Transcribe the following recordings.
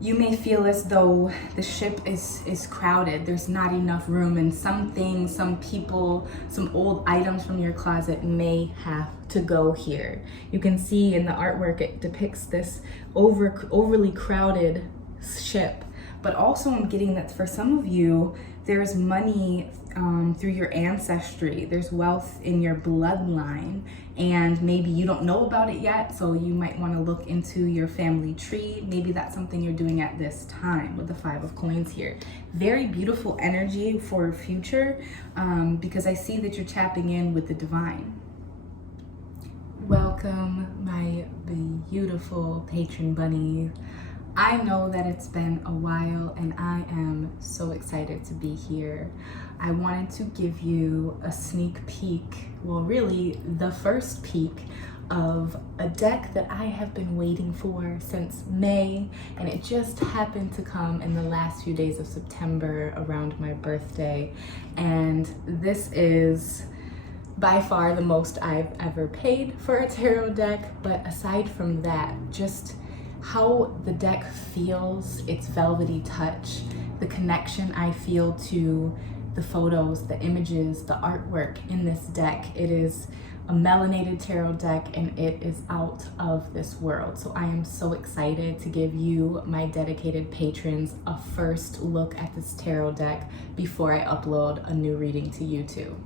You may feel as though the ship is crowded. There's not enough room, and some things, some people, some old items from your closet may have to go here. You can see in the artwork, it depicts this overly crowded ship. But also I'm getting that for some of you, there's money through your ancestry. There's wealth in your bloodline, and maybe you don't know about it yet, so you might want to look into your family tree. Maybe that's something you're doing at this time with the 5 of Coins here. Very beautiful energy for future, because I see that you're tapping in with the divine. Welcome, my beautiful patron bunnies. I know that it's been a while and I am so excited to be here. I wanted to give you a sneak peek, well really the first peek of a deck that I have been waiting for since May, and it just happened to come in the last few days of September around my birthday. And this is by far the most I've ever paid for a tarot deck, but aside from that, just how the deck feels, its velvety touch, the connection I feel to the photos, the images, the artwork in this deck. It is a melanated tarot deck and it is out of this world. So I am so excited to give you, my dedicated patrons, a first look at this tarot deck before I upload a new reading to YouTube.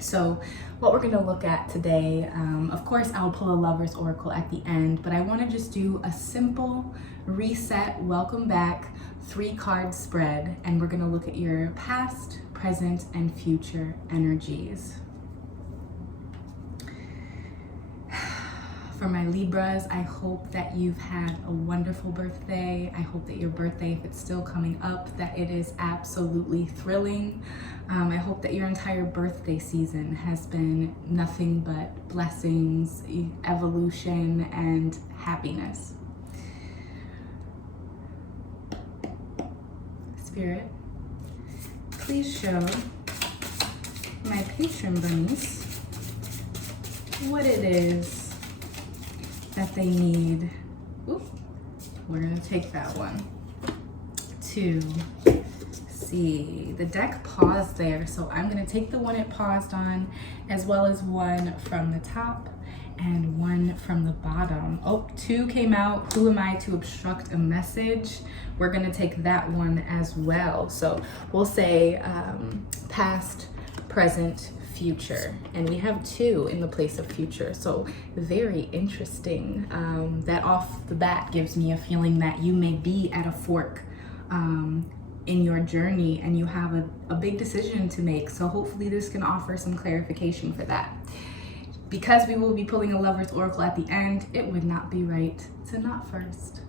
So what we're going to look at today, of course I'll pull a Lover's Oracle at the end, but I want to just do a simple reset, welcome back, 3-card spread, and we're going to look at your past, present, and future energies. For my Libras, I hope that you've had a wonderful birthday. I hope that your birthday, if it's still coming up, that it is absolutely thrilling. I hope that your entire birthday season has been nothing but blessings, evolution, and happiness. Spirit, please show my patron bunnies what it is that they need. Ooh, we're gonna take that one to see. The deck paused there, so I'm gonna take the one it paused on, as well as one from the top and one from the bottom. Oh, 2 came out. Who am I to obstruct a message? We're gonna take that one as well. So we'll say past, present, future, and we have 2 in the place of future, so very interesting. That off the bat gives me a feeling that you may be at a fork in your journey and you have a big decision to make, so hopefully this can offer some clarification for that. Because we will be pulling a Lover's Oracle at the end, it would not be right to not first.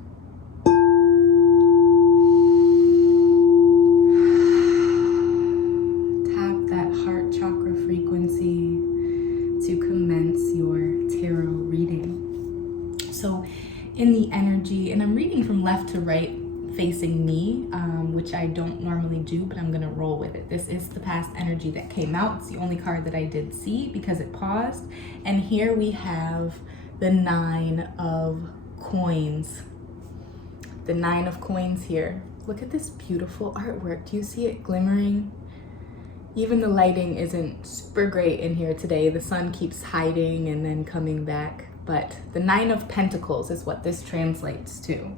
In the energy, and I'm reading from left to right facing me, which I don't normally do, but I'm gonna roll with it. This is the past energy that came out. It's the only card that I did see because it paused. And here we have the 9 of Coins. The 9 of Coins here. Look at this beautiful artwork. Do you see it glimmering? Even the lighting isn't super great in here today. The sun keeps hiding and then coming back. But the 9 of Pentacles is what this translates to.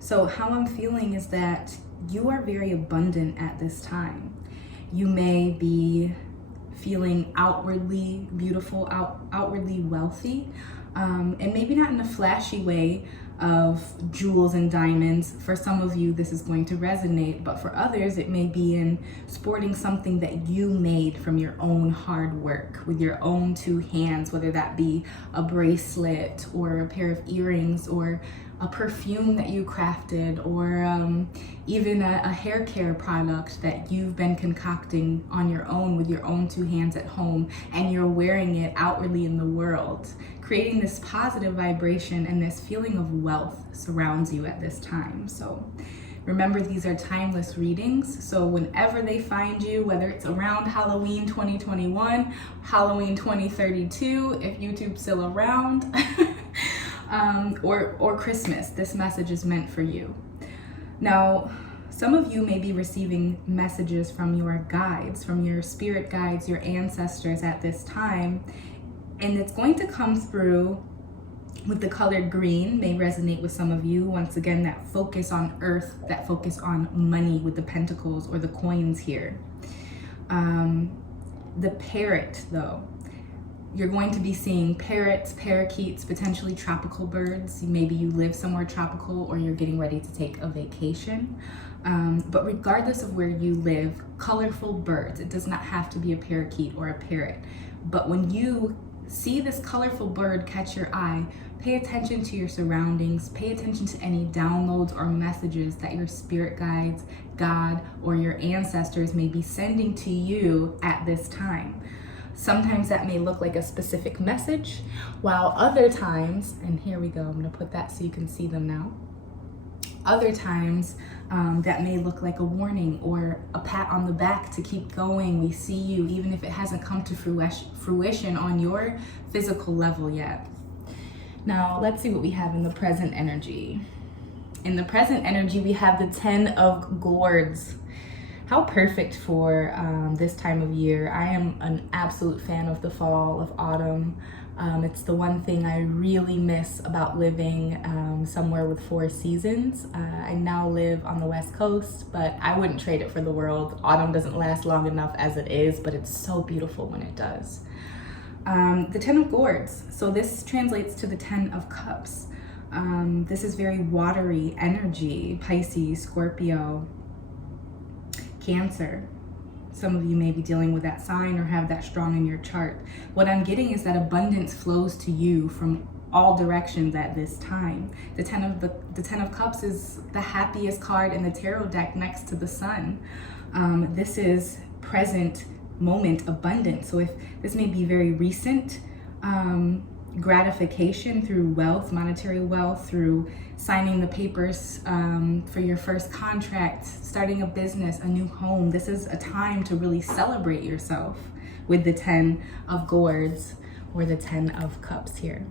So how I'm feeling is that you are very abundant at this time. You may be feeling outwardly beautiful, outwardly wealthy, and maybe not in a flashy way of jewels and diamonds. For some of you, this is going to resonate, but for others, it may be in sporting something that you made from your own hard work with your own 2 hands, whether that be a bracelet or a pair of earrings or a perfume that you crafted, or even a hair care product that you've been concocting on your own with your own 2 hands at home, and you're wearing it outwardly in the world, creating this positive vibration, and this feeling of wealth surrounds you at this time. So remember, these are timeless readings, so whenever they find you, whether it's around Halloween 2021, Halloween 2032, if YouTube's still around, or Christmas, this message is meant for you. Now, some of you may be receiving messages from your guides, from your spirit guides, your ancestors at this time, and it's going to come through with the colored green. May resonate with some of you. Once again, that focus on earth, that focus on money with the pentacles or the coins here. The parrot, though. You're going to be seeing parrots, parakeets, potentially tropical birds. Maybe you live somewhere tropical or you're getting ready to take a vacation. But regardless of where you live, colorful birds. It does not have to be a parakeet or a parrot. But when you see this colorful bird catch your eye, pay attention to your surroundings, pay attention to any downloads or messages that your spirit guides, God, or your ancestors may be sending to you at this time. Sometimes that may look like a specific message, while other times, and here we go, I'm gonna put that so you can see them now. Other times, that may look like a warning or a pat on the back to keep going. We see you, even if it hasn't come to fruition on your physical level yet. Now, let's see what we have in the present energy. In the present energy, we have the 10 of Gourds. How perfect for this time of year. I am an absolute fan of the fall, of autumn. It's the one thing I really miss about living somewhere with 4 seasons. I now live on the West Coast, but I wouldn't trade it for the world. Autumn doesn't last long enough as it is, but it's so beautiful when it does. The 10 of Gourds. So this translates to the 10 of Cups. This is very watery energy. Pisces, Scorpio, Cancer. Some of you may be dealing with that sign or have that strong in your chart. What I'm getting is that abundance flows to you from all directions at this time. The 10 of Cups is the happiest card in the tarot deck next to the Sun. This is present moment abundance. So if this may be very recent gratification through wealth, monetary wealth, through signing the papers for your first contract, starting a business, a new home. This is a time to really celebrate yourself with the 10 of Gourds or the 10 of Cups here.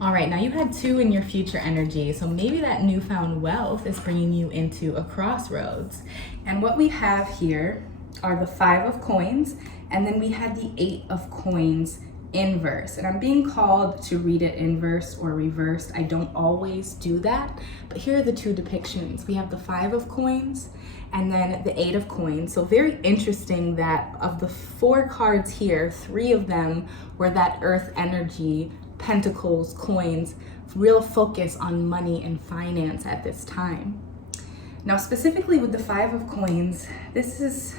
All right, now you had 2 in your future energy, so maybe that newfound wealth is bringing you into a crossroads. And what we have here are the 5 of Coins, and then we had the 8 of Coins inverse. And I'm being called to read it inverse or reversed. I don't always do that, but here are the 2 depictions. We have the 5 of Coins and then the 8 of Coins. So very interesting that of the 4 cards here, 3 of them were that earth energy, pentacles, coins, real focus on money and finance at this time. Now, specifically with the 5 of Coins, this is,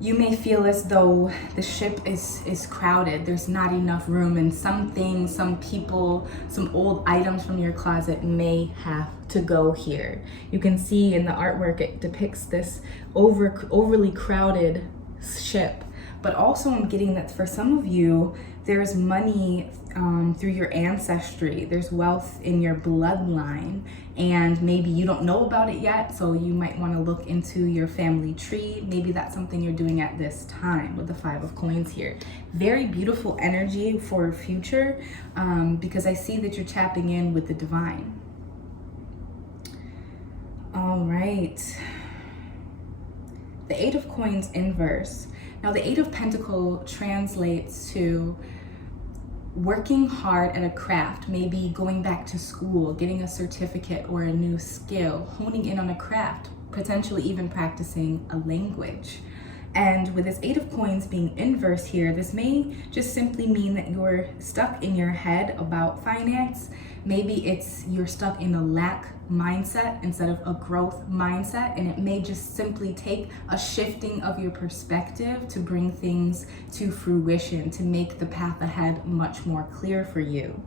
you may feel as though the ship is crowded. There's not enough room, and some things, some people, some old items from your closet may have to go here. You can see in the artwork, it depicts this overly crowded ship. But also I'm getting that for some of you, there's money through your ancestry. There's wealth in your bloodline, and maybe you don't know about it yet, so you might want to look into your family tree. Maybe that's something you're doing at this time with the 5 of Coins here. Very beautiful energy for future, because I see that you're tapping in with the divine. All right. The 8 of Coins inverse. Now the 8 of Pentacles translates to working hard at a craft, maybe going back to school, getting a certificate or a new skill, honing in on a craft, potentially even practicing a language. And with this 8 of Coins being inverse here, this may just simply mean that you're stuck in your head about finance. Maybe it's you're stuck in a lack mindset instead of a growth mindset, and it may just simply take a shifting of your perspective to bring things to fruition, to make the path ahead much more clear for you.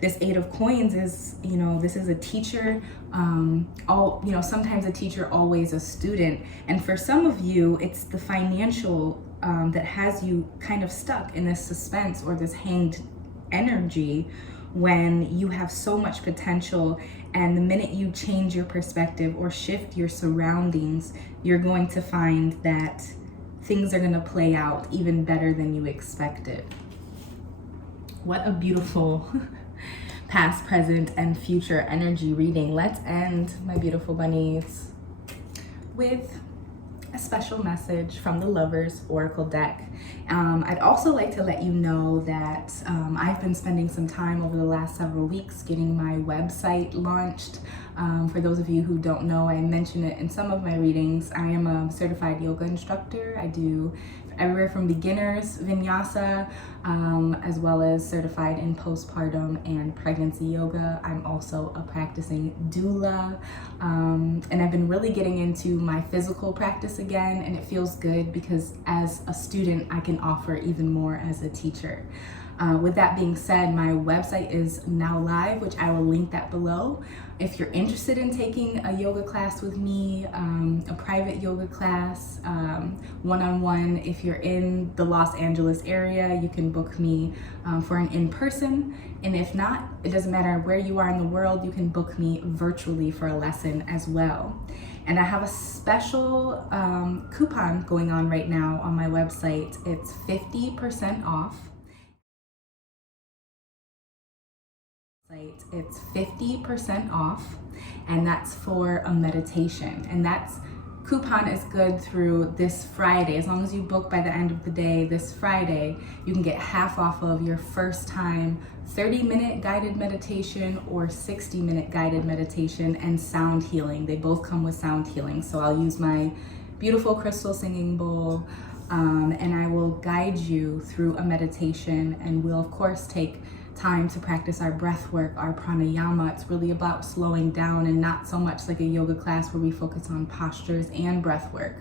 This 8 of Coins is, this is a teacher, sometimes a teacher, always a student. And for some of you, it's the financial that has you kind of stuck in this suspense or this hanged energy, when you have so much potential, and the minute you change your perspective or shift your surroundings, you're going to find that things are going to play out even better than you expected. What a beautiful past, present, and future energy reading. Let's end, my beautiful bunnies, with a special message from the Lovers Oracle deck. I'd also like to let you know that I've been spending some time over the last several weeks getting my website launched. For those of you who don't know, I mention it in some of my readings. I am a certified yoga instructor. I do everywhere from beginners, vinyasa, as well as certified in postpartum and pregnancy yoga. I'm also a practicing doula, and I've been really getting into my physical practice again, and it feels good because as a student, I can offer even more as a teacher. With that being said, my website is now live, which I will link that below. If you're interested in taking a yoga class with me, a private yoga class, one-on-one, if you're in the Los Angeles area, you can book me for an in-person. And if not, it doesn't matter where you are in the world, you can book me virtually for a lesson as well. And I have a special coupon going on right now on my website. It's 50% off. It's 50% off, and that's for a meditation. And that's coupon is good through this Friday. As long as you book by the end of the day, this Friday, you can get half off of your first time 30-minute guided meditation or 60-minute guided meditation and sound healing. They both come with sound healing. So I'll use my beautiful crystal singing bowl, and I will guide you through a meditation, and we'll of course take time to practice our breath work, our pranayama. It's really about slowing down and not so much like a yoga class where we focus on postures and breath work.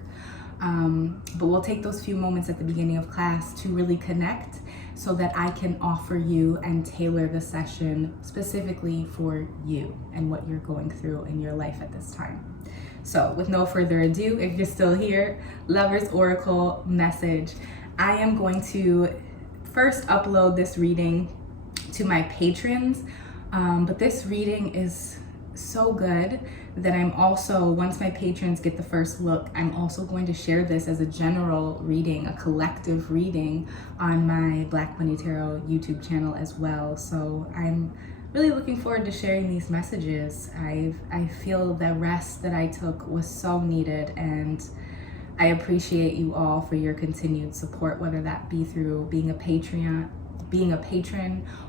But we'll take those few moments at the beginning of class to really connect so that I can offer you and tailor the session specifically for you and what you're going through in your life at this time. So with no further ado, if you're still here, Lovers Oracle message. I am going to first upload this reading to my patrons, but this reading is so good that I'm also, once my patrons get the first look, I'm also going to share this as a general reading, a collective reading on my Black Bunnie Tarot YouTube channel as well. So I'm really looking forward to sharing these messages. I feel the rest that I took was so needed, and I appreciate you all for your continued support, whether that be through being a patron,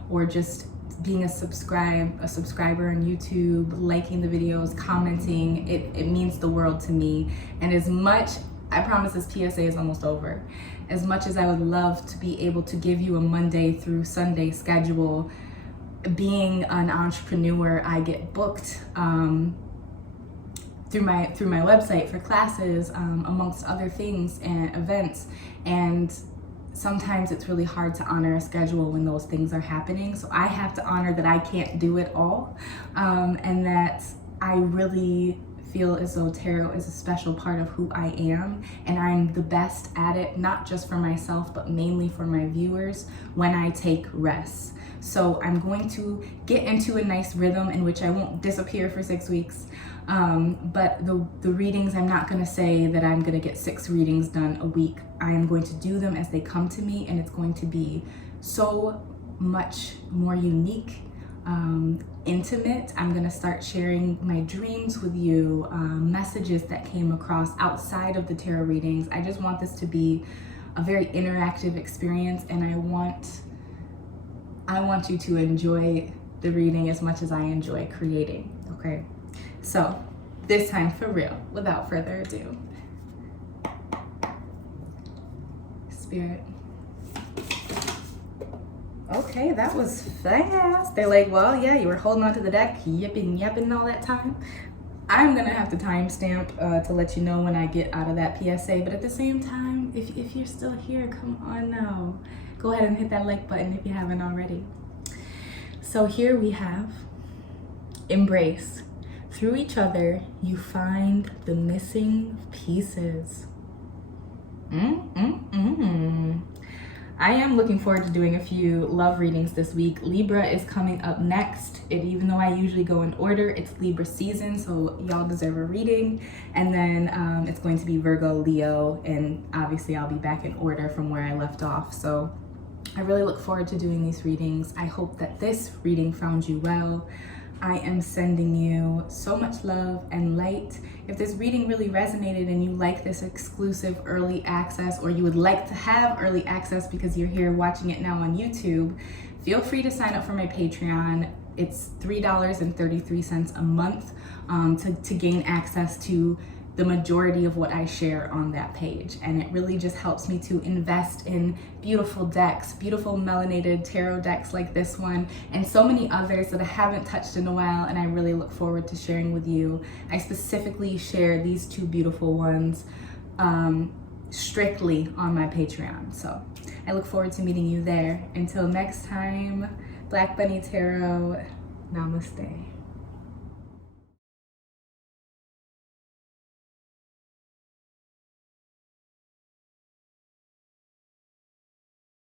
or just being a subscriber on YouTube, liking the videos, commenting. It means the world to me. And as much, I promise this PSA is almost over, as much as I would love to be able to give you a Monday through Sunday schedule, being an entrepreneur, I get booked through my website for classes, amongst other things and events, and sometimes it's really hard to honor a schedule when those things are happening. So I have to honor that I can't do it all, and that I really feel as though tarot is a special part of who I am, and I'm the best at it, not just for myself, but mainly for my viewers when I take rests. So I'm going to get into a nice rhythm in which I won't disappear for 6 weeks. But the readings, I'm not going to say that I'm going to get 6 readings done a week. I am going to do them as they come to me, and it's going to be so much more unique, intimate. I'm going to start sharing my dreams with you, messages that came across outside of the tarot readings. I just want this to be a very interactive experience, and I want you to enjoy the reading as much as I enjoy creating, okay? So this time, for real, without further ado, Spirit. Okay, that was fast. They're like, well, yeah, you were holding onto the deck, yapping all that time. I'm gonna have to timestamp to let you know when I get out of that PSA, but at the same time, if you're still here, come on now. Go ahead and hit that like button if you haven't already. So here we have embrace. Through each other, you find the missing pieces. I am looking forward to doing a few love readings this week. Libra is coming up next. Even though I usually go in order, it's Libra season, so y'all deserve a reading. And then it's going to be Virgo, Leo, and obviously I'll be back in order from where I left off. So I really look forward to doing these readings. I hope that this reading found you well. I am sending you so much love and light. If this reading really resonated and you like this exclusive early access, or you would like to have early access because you're here watching it now on YouTube, feel free to sign up for my Patreon. It's $3.33 a month to gain access to the majority of what I share on that page. And it really just helps me to invest in beautiful decks, beautiful melanated tarot decks like this one, and so many others that I haven't touched in a while, and I really look forward to sharing with you. I specifically share these two beautiful ones strictly on my Patreon. So I look forward to meeting you there. Until next time, Black Bunnie Tarot, namaste.